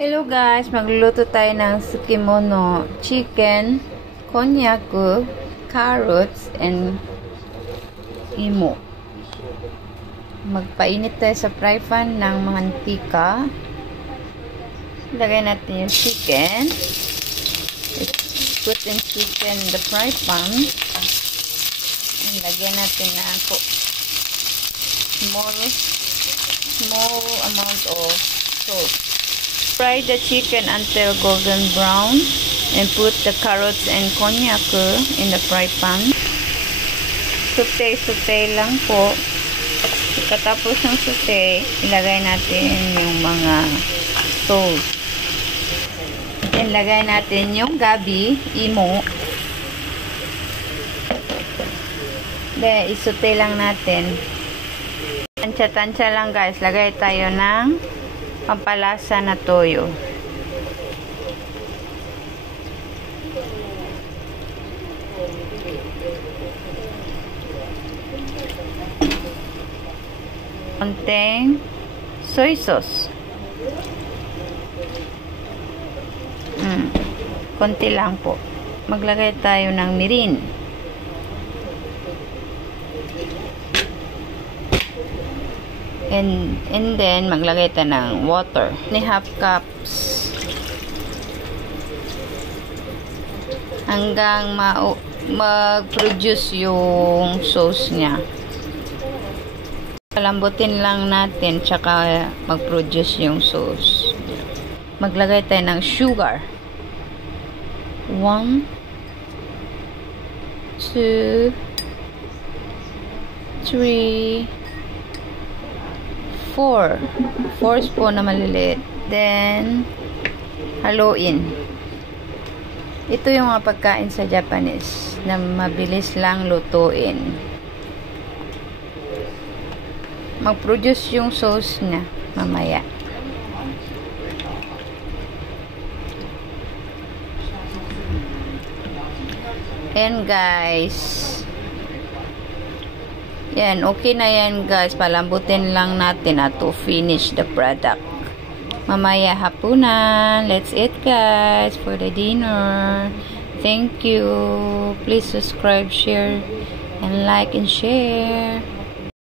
Hello guys, magluluto tayo ng sukimono chicken, konnyaku, carrots, and imo. Magpainit tayo sa fry pan ng mantika. Lagay natin yung chicken. Put in chicken in the fry pan. Lagyan natin na small amount of salt. Fry the chicken until golden brown and put the carrots and konnyaku in the fry pan. Saute lang po. Pagkatapos ng saute, ilagay natin yung mga sauce. And lagay natin yung gabi, imo. Then, isaute lang natin. Tansya-tansya lang guys. Lagay tayo ng pampalasa na toyo. Konting soy sauce. Konti lang po. Maglagay tayo ng mirin. And then, maglagay tayo ng water. Ni half cups. Hanggang mag-produce yung sauce niya. Palambutin lang natin, tsaka mag-produce yung sauce. Maglagay tayo ng sugar. 1, 2, 3, 4 spoon na maliliit. Then, haluin. Ito yung mga pagkain sa Japanese na mabilis lang lutuin. Mag-produce yung sauce na mamaya. And guys, yan, okay na yan guys. Palambutin lang natin to finish the product. Mamaya hapunan. Let's eat guys for the dinner. Thank you. Please subscribe, share, and like and share.